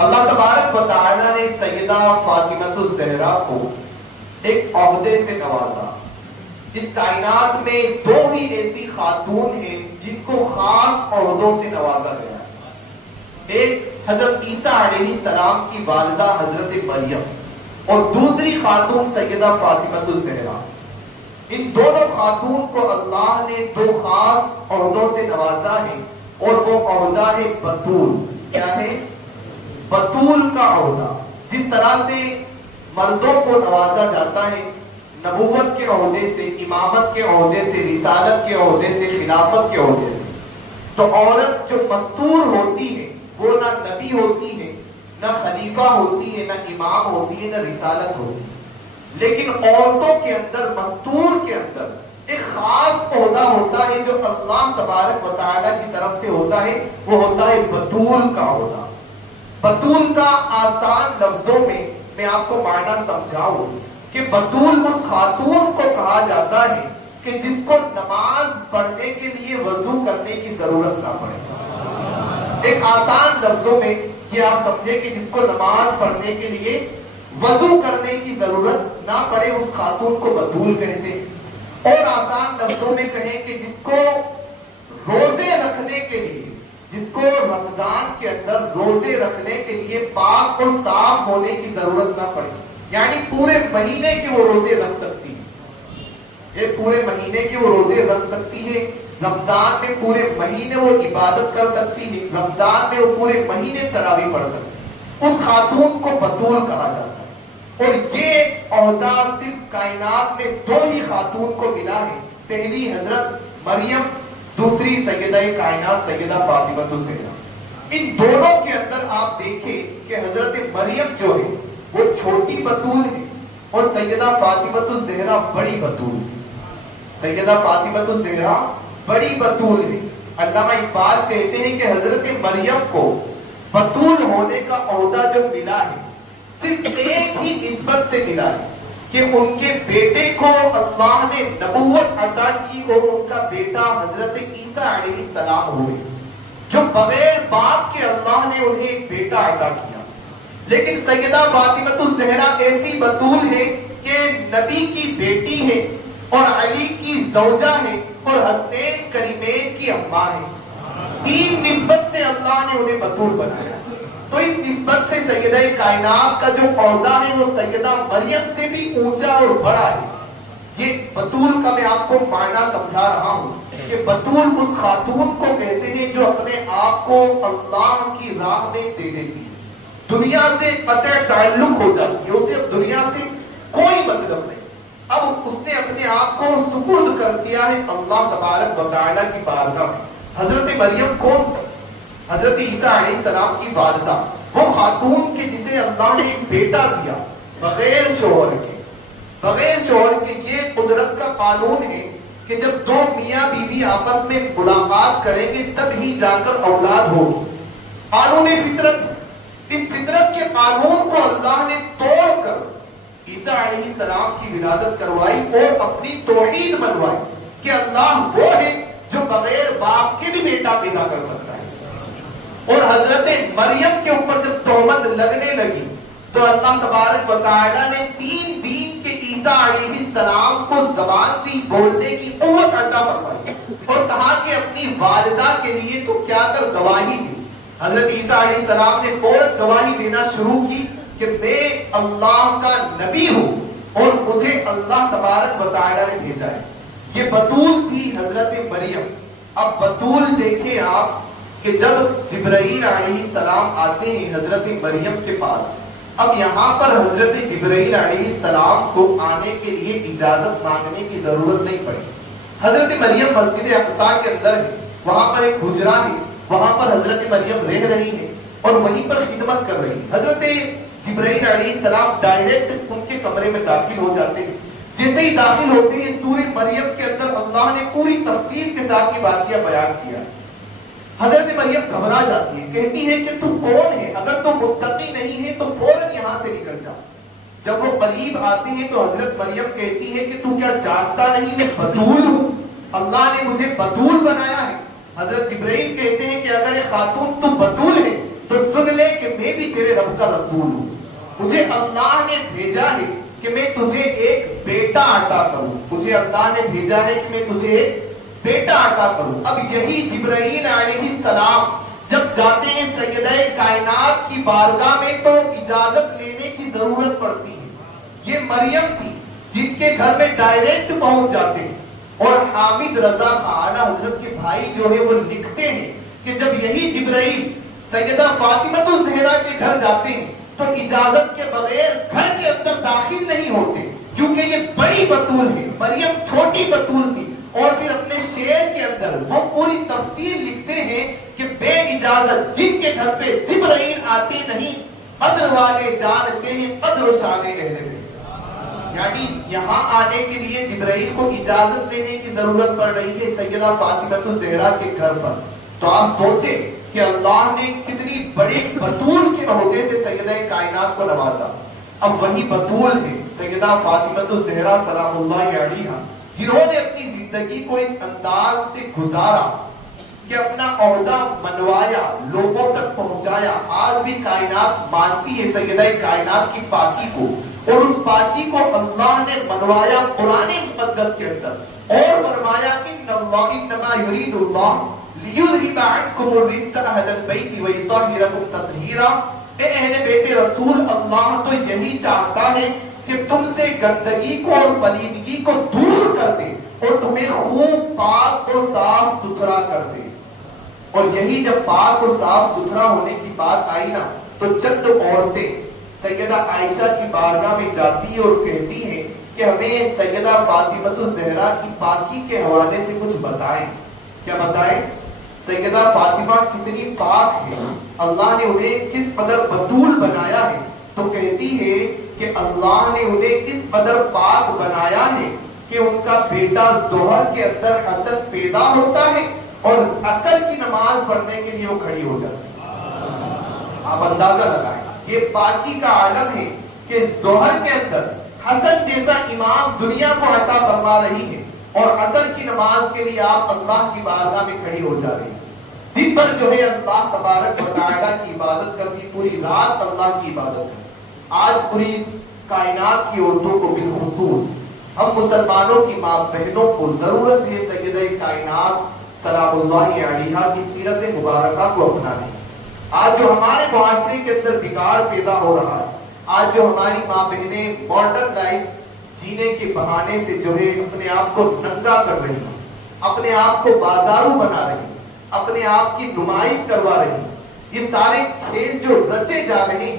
اللہ تبارک و تعالی نے سیدہ فاطمہ الزہرا کو ایک عہدے سے نوازا. اس کائنات میں دو ہی ایسی خاتون ہیں جن کو خاص عہدوں سے نوازا گیا ہے. ایک حضرت عیسیٰ علیہ السلام کی والدہ حضرت مریم اور دوسری خاتون سیدہ فاطمہ الزہرا. ان دونوں خاتون کو اللہ نے دو خاص عہدوں سے نوازا ہے اور وہ عہدہ ہے بطول. کیا ہے؟ بطول کا عہدہ. جس طرح سے مردوں کو نوازا جاتا ہے نبوت کے عہدے سے، امامت کے عہدے سے، رسالت کے عہدے سے، خلافت کے عہدے سے، تو عورت جو مستور ہوتی ہے وہ نہ نبی ہوتی ہے، نہ خلیفہ ہوتی ہے، نہ امام ہوتی ہے، نہ رسالت ہوتی ہے. لیکن عورتوں کے اندر، مستور کے اندر ایک خاص عہدہ ہوتا ہے جو اللہ تبارک و تعالی کی طرف سے ہوتا ہے، وہ ہوتا ہے بطول کا عہدہ. بطول کا آسان لفظوں میں آپ کو معنی سمجھاؤں کہ بطول اس خاتون کو کہا جاتا ہے کہ جس کو نماز پڑھنے کے لیے وضو کرنے کی ضرورت نہ پڑے. ایک آسان لفظوں میں یہ آپ سمجھے کہ جس کو نماز پڑھنے کے لیے وضو کرنے کی ضرورت نہ پڑے اس خاتون کو بطول کہتے ہیں. اور آسان لفظوں میں کہیں کہ جس کو روزے رکھنے کے لیے، جس کو رمضان کے اندر روزے رکھنے کے لیے پاک اور صاف ہونے کی ضرورت نہ پڑے، یعنی پورے مہینے کے وہ روزے رکھ سکتی ہے. ایک پورے مہینے کے وہ روزے رکھ سکتی ہے. رمضان میں پورے مہینے وہ عبادت کر سکتی ہے. رمضان میں وہ پورے مہینے تراویح پڑھ سکتی ہے. اس خاتون کو بطول کہا جاتا ہے. اور یہ عہدہ صرف کائنات میں دو ہی خاتون کو ملا ہے. پہلی حضرت مریم، دوسری سیدہ کائنات سیدہ فاطمہ الزہرا. ان دونوں کے اندر آپ دیکھیں کہ حضرت مریم جو ہے وہ چھوٹی بطول ہے اور سیدہ فاطمہ الزہرا بڑی بطول ہے. سیدہ فاطمہ الزہرا بڑی بطول ہے. علامہ اقبال کہتے ہیں کہ حضرت مریم کو بطول ہونے کا عہدہ جو ملا ہے صرف ایک ہی نسبت سے ملا ہے کہ ان کے بیٹے کو اللہ نے نبوت عطا کی اور ان کا بیٹا حضرت عیسیٰ علیہ السلام ہوئے، جو بغیر باپ کے اللہ نے انہیں ایک بیٹا عطا کیا. لیکن سیدہ فاطمہ الزہرا ایسی بطول ہے کہ نبی کی بیٹی ہے اور علی کی زوجہ ہے اور حسنین کریمین کی اماں ہے. تین نسبت سے اللہ نے انہیں بطول بنایا. تو اس نسبت سے سیدہ کائنات کا جو عہدہ ہے وہ سیدہ مریم سے بھی اونچا اور بڑا ہے. یہ بطول کا میں آپ کو معنی سمجھا رہا ہوں کہ بطول اس خاتون کو کہتے ہیں جو اپنے آپ کو اللہ کی راہ میں دے دیتی ہے، دنیا سے قطع تعلق ہو جاتی ہے، اسے اب دنیا سے کوئی مطلب نہیں. اب اس نے اپنے آپ کو سپرد کر دیا ہے اللہ تبارک و تعالی کی بارگاہ میں. حضرت مریم کون تھی؟ حضرت عیسیٰ علیہ السلام کی والدہ، وہ خاتون کے جسے اللہ نے ایک بیٹا دیا بغیر شوہر کے. بغیر شوہر کے یہ قدرت کا قانون ہے کہ جب دو میاں بیوی آپس میں ملاقات کریں گے تب ہی جا کر اولاد ہوگی. قانون فطرت. اس فطرت کے قانون کو اللہ نے توڑ کر عیسیٰ علیہ السلام کی ولادت کروائی اور اپنی توحید منوائی کہ اللہ وہ ہے جو بغیر باپ کے بھی بیٹا پیدا کر سکتا ہے. اور حضرت مریم کے اوپر جب تہمت لگنے لگی تو اللہ تبارک و تعالی نے 3 دن کے عیسیٰ علیہ السلام کو زبان دی، بولنے کی قوت عطا فرمائی اور کہا کہ اپنی والدہ کے لیے تو کیا کر گواہی دی. حضرت عیسیٰ علیہ السلام نے فوراً گواہی دینا شروع کی کہ میں اللہ کا نبی ہوں اور مجھے اللہ تبارک و تعالی نے بھیجا ہے. یہ بطول تھی حضرت مریم. اب بطول دیکھیں آپ کہ جب جبرائیل علیہ السلام آتے ہیں حضرت مریم کے پاس، اب یہاں پر حضرت جبرائیل علیہ السلام کو آنے کے لیے اجازت مانگنے کی ضرورت نہیں پڑی. حضرت مریم مسجد اقصیٰ کے اندر ہے، وہاں پر ایک حجرہ ہے، وہاں پر حضرت مریم رہ رہی ہے اور وہیں پر خدمت کر رہی ہے. حضرت جبرائیل علیہ السلام ڈائریکٹ ان کے کمرے میں داخل ہو جاتے ہیں. جیسے ہی داخل ہوتے ہیں سورہ مریم کے اندر اللہ نے پوری تفصیل کے ساتھ یہ باتیاں بیان کیا. حضرت مریم گھبرا جاتی ہے، کہتی ہے کہ تو کون ہے؟ اگر تو متقی نہیں ہے تو فوراً یہاں سے نکل جا. جب وہ قریب آتے ہیں تو حضرت مریم کہتی ہے کہ تو کیا جانتا نہیں میں بطول ہوں؟ اللہ نے مجھے بطول بنایا ہے. حضرت جبرائیل کہتے ہیں کہ اگر یہ خاتون تو بطول ہے تو سن لے کہ میں بھی تیرے رب کا رسول ہوں، مجھے اللہ نے بھیجا ہے کہ میں تجھے ایک بیٹا عطا کروں، مجھے اللہ نے بھیجا ہے کہ میں تجھے ایک بیٹا عطا کروں۔ اب یہی جبرائیل علیہ السلام جب جاتے ہیں سیدہ کائنات کی بارگاہ میں تو اجازت لینے کی ضرورت پڑتی ہے۔ یہ مریم تھی جن کے گھر میں ڈائریکٹ پہنچ جاتے ہیں، اور حامد رضا اعلیٰ حضرت کے بھائی جو ہے وہ لکھتے ہیں کہ جب یہی جبرائیل سیدہ فاطمہ الزہرا کے گھر جاتے ہیں تو اجازت کے بغیر گھر کے اندر داخل نہیں ہوتے، کیونکہ یہ بڑی بطول ہے، مریم چھوٹی بطول تھی۔ اور پھر اپنے شعر کے اندر وہ پوری تفصیل لکھتے ہیں کہ بے اجازت جن کے گھر پہ جبرائیل آتے نہیں، قدر والے جانتے ہیں قدر و شان اہل بیت۔ یعنی یہاں آنے کے لیے جبرائیل کو اجازت لینے کی ضرورت پڑ رہی ہے سیدہ فاطمہ الزہرا کے گھر پر۔ تو آپ سوچیں کہ اللہ نے کتنی بڑے بطول کے عہدے سے سیدہ کائنات کو نوازا۔ اب وہی بطول ہے سیدہ فاطمہ الزہرا سلام اللہ علیہا، جنہوں نے اپنی زندگی کو اس انداز سے گزارا کہ اپنا عہدہ منوایا، لوگوں تک پہنچایا۔ آج بھی کائنات مانتی ہے سیدہ کائنات کی پاکی کو، اور اس پاکی کو اللہ نے منوایا قرآن مقدس کے اندر، اور فرمایا انما یرید اللہ لیذہب عنکم الرجس اہل البیت ویطہرکم تطہیرا۔ اے اہل بیت رسول، اللہ تو یہی چاہتا ہے کہ تم سے گندگی کو اور پلیدگی کو دور کر دے اور تمہیں خوب پاک اور صاف ستھرا کر دے۔ اور یہی جب پاک اور صاف ستھرا ہونے کی بات آئی نا تو چند عورتیں سیدہ عائشہ کی بارگاہ میں جاتی ہیں اور کہتی ہیں کہ ہمیں سیدہ فاطمہ الزہرا کی پاکی کے حوالے سے کچھ بتائیں۔ کیا بتائیں؟ سیدہ فاطمہ کتنی پاک ہے، اللہ نے انہیں کس قدر بطول بنایا ہے۔ تو کہتی ہے کہ اللہ نے انہیں کس قدر پاک بنایا ہے کہ ان کا بیٹا ظہر کے اندر حسن پیدا ہوتا ہے اور عصر کی نماز پڑھنے کے لیے وہ کھڑی ہو جاتی ہے۔ آپ اندازہ لگائیں، یہ پاکی کا عالم ہے کہ ظہر کے اندر حسن جیسا امام دنیا کو عطا فرما رہی ہے، اور عصر کی نماز کے لیے آپ اللہ کی بارگاہ میں کھڑی ہو جا رہی ہیں۔ دن بھر جو ہے اللہ تبارک و تعالیٰ کی عبادت کرتی، پوری رات اللہ کی عبادت کرتی۔ آج پوری کائنات کی عورتوں کو بالخصوص ہم مسلمانوں کی ماں بہنوں کو ضرورت ہے سیدہ کائنات سلام اللہ علیہا کی سیرت مبارکہ کو اپنانے۔ آج جو ہمارے معاشرے کے اندر بگاڑ پیدا ہو رہا ہے، آج جو ہماری ماں بہنیں ماڈرن لائف جینے کے بہانے سے جو ہے اپنے آپ کو ننگا کر رہی ہیں، اپنے آپ کو بازارو بنا رہی ہیں، اپنے آپ کی نمائش کروا رہی ہیں، یہ سارے کھیل جو رچے جا رہے ہیں،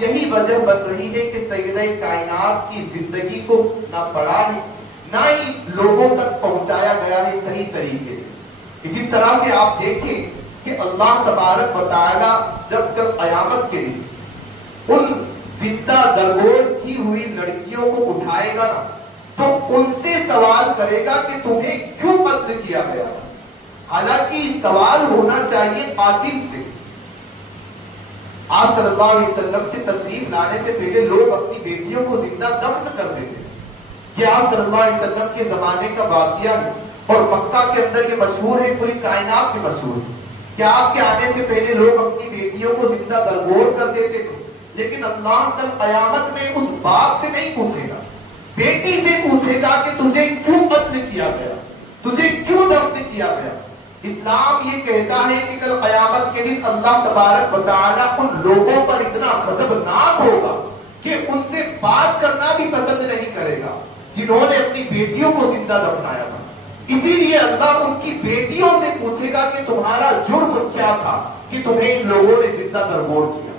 یہی وجہ بن رہی ہے کہ سیدہ کائنات کی زندگی کو نہ پڑھا ہے نہ ہی لوگوں تک پہنچایا گیا ہے صحیح طریقے سے۔ جس طرح سے آپ دیکھیں کہ اللہ تبارک و تعالی جب کل قیامت کے لیے ان زندہ درگور کی ہوئی لڑکیوں کو اٹھائے گا نا تو ان سے سوال کرے گا کہ تمہیں کیوں قتل کیا گیا؟ حالانکہ سوال ہونا چاہیے قاتل سے۔ آپ صلی اللہ علیہ وسلم کے تشریف لانے سے پہلے لوگ اپنی بیٹیوں کو زندہ دفن کر دیتے کہ آپ صلی اللہ علیہ وسلم کے زمانے کا واقعہ ہے، اور مکہ کے اندر یہ مشہور ہے، پوری کائنات میں مشہور ہے کہ آپ کے آنے سے پہلے لوگ اپنی بیٹیوں کو زندہ درگور کر دیتے تھے۔ لیکن اللہ کل قیامت میں اس باپ سے نہیں پوچھے گا، بیٹی سے پوچھے گا کہ تجھے کیوں قتل کیا گیا، تجھے کیوں دفن کیا گیا۔ اسلام یہ کہتا ہے کہ کل قیامت کے دن اللہ تبارک و تعالیٰ ان لوگوں پر اتنا غضبناک ہوگا کہ ان سے بات کرنا بھی پسند نہیں کرے گا جنہوں نے اپنی بیٹیوں کو زندہ دفنایا تھا۔ اسی لیے اللہ ان کی بیٹیوں سے پوچھے گا کہ تمہارا جرم کیا تھا کہ تمہیں ان لوگوں نے زندہ درگور کیا۔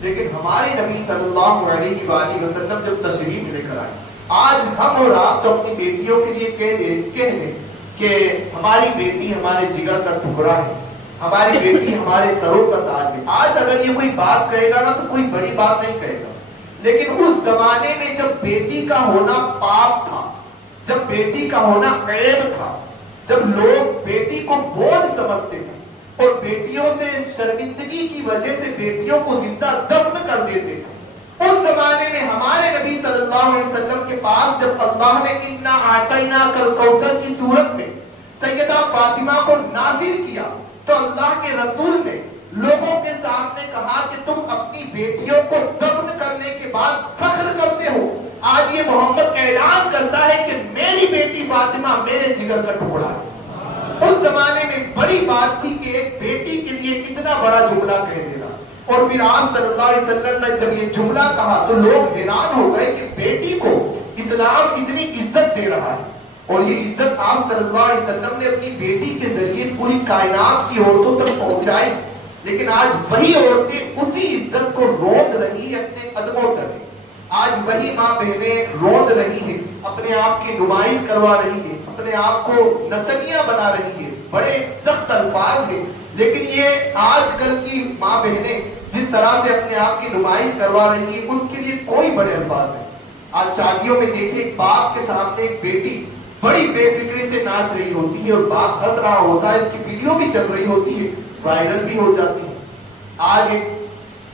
لیکن ہمارے نبی صلی اللہ علیہ وآلہ وسلم جب تشریف لے کر آئے، آج ہم اور آپ تو اپنی بیٹیوں کے لیے کہہ دیں کہ ہماری بیٹی ہمارے جگر کا ٹکڑا ہے، ہماری بیٹی ہمارے سروں کا تاج ہے۔ آج اگر یہ کوئی بات کہے گا نا تو کوئی بڑی بات نہیں کہے گا، لیکن اس زمانے میں جب بیٹی کا ہونا پاپ تھا، جب بیٹی کا ہونا عیب تھا، جب لوگ بیٹی کو بوجھ سمجھتے تھے اور بیٹیوں سے شرمندگی کی وجہ سے بیٹیوں کو زندہ دفن کر دیتے تھے، اس زمانے میں ہمارے نبی صلی اللہ علیہ وسلم کے پاس جب اللہ نے انا اعطیناک الکوثر کی صورت میں سیدہ فاطمہ کو نازل کیا تو اللہ کے رسول نے لوگوں کے سامنے کہا کہ تم اپنی بیٹیوں کو دفن کرنے کے بعد فخر کرتے ہو. آج یہ محمد اعلان کرتا ہے کہ میری بیٹی فاطمہ میرے جگر کا ٹکڑا ہے. اس زمانے میں بڑی بات تھی کہ ایک بیٹی کے لیے اتنا بڑا جملہ کہہ دینا. اور پھر آپ صلی اللہ علیہ وسلم نے جب یہ جملہ کہا تو لوگ حیران ہو گئے کہ بیٹی کو اسلام اتنی عزت دے رہا ہے. اور یہ عزت آپ صلی اللہ علیہ وسلم نے اپنی بیٹی کے ذریعے پوری کائنات کی عورتوں تک پہنچائی. لیکن آج وہی عورتیں اسی عزت کو روند رہی ہیں اپنے قدموں تک. آج وہی ماں بہنیں روند رہی ہیں, اپنے آپ کی نمائش کروا رہی ہیں, اپنے آپ کو نچنیاں بنا رہی ہیں. بڑے سخت الفاظ ہیں, لیکن یہ آج کل کی ماں بہنیں جس طرح سے اپنے آپ کی نمائش کروا رہی ہیں, ان کے لیے کوئی بڑے الفاظ نہیں. آج شادیوں میں دیکھیں ایک باپ کے سامنے ایک بیٹی بڑی بے فکری سے ناچ رہی ہوتی ہے اور باپ ہنس رہا ہوتا ہے, اس کی ویڈیو بھی چل رہی ہوتی ہے, وائرل بھی ہو جاتی ہے. آج ایک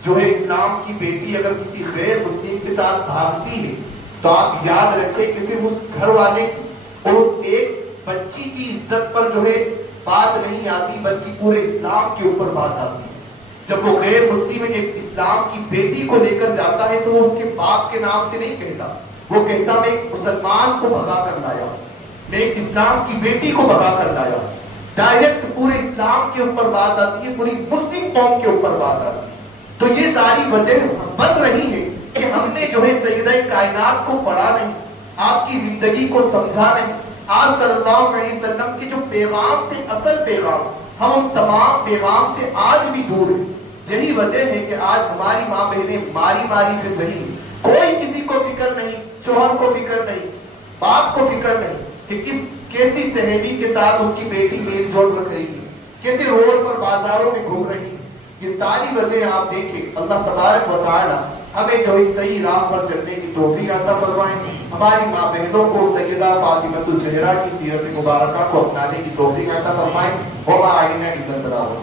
جو ہے اسلام کی بیٹی اگر کسی غیر مسلم کے ساتھ بھاگتی ہے تو آپ یاد رکھیں کہ صرف اس گھر والے کی اور اس ایک بچی کی عزت پر جو ہے بات نہیں آتی, بلکہ پورے اسلام کے اوپر بات آتی ہے. جب وہ غیر مسلم ایک اسلام کی بیٹی کو لے کر جاتا ہے تو وہ اس کے باپ کے نام سے نہیں کہتا, وہ کہتا میں ایک مسلمان کو بھگا کر لایا, میں ایک اسلام کی بیٹی کو بھگا کر لایا. ڈائریکٹ پورے اسلام کے اوپر بات آتی ہے, پوری مسلم قوم کے اوپر بات آتی ہے. تو یہ ساری وجہ بن رہی ہے کہ ہم نے جو ہے سیدہ کائنات کو پڑھا نہیں, آپ کی زندگی کو سمجھا نہیں. آپ صلی اللہ علیہ وسلم کے جو پیغام تھے, اصل پیغام, ہم ان تمام پیغام سے آج بھی دور ہیں. یہی وجہ ہے کہ آج ہماری ماں بہنیں ماری ماری پھر رہی, کوئی کسی کو فکر نہیں, شوہر کو فکر نہیں, باپ کو فکر نہیں کہ کیسی سہیلی کے ساتھ اس کی بیٹی میل جول رکھ رہی ہے, کیسے روڈ پر بازاروں میں گھوم رہی ہے. یہ ساری وجہ آپ دیکھیں, اللہ تبارک و تعالی ہمیں جو اس صحیح راہ پر چلنے کی توفیق عطا فرمائیں. ہماری ماں بہنوں کو سیدہ فاطمہ الزہرا کی سیرت مبارکہ کو اپنانے کی توفیق عطا فرمائیں. وما علینا الا البلاغ.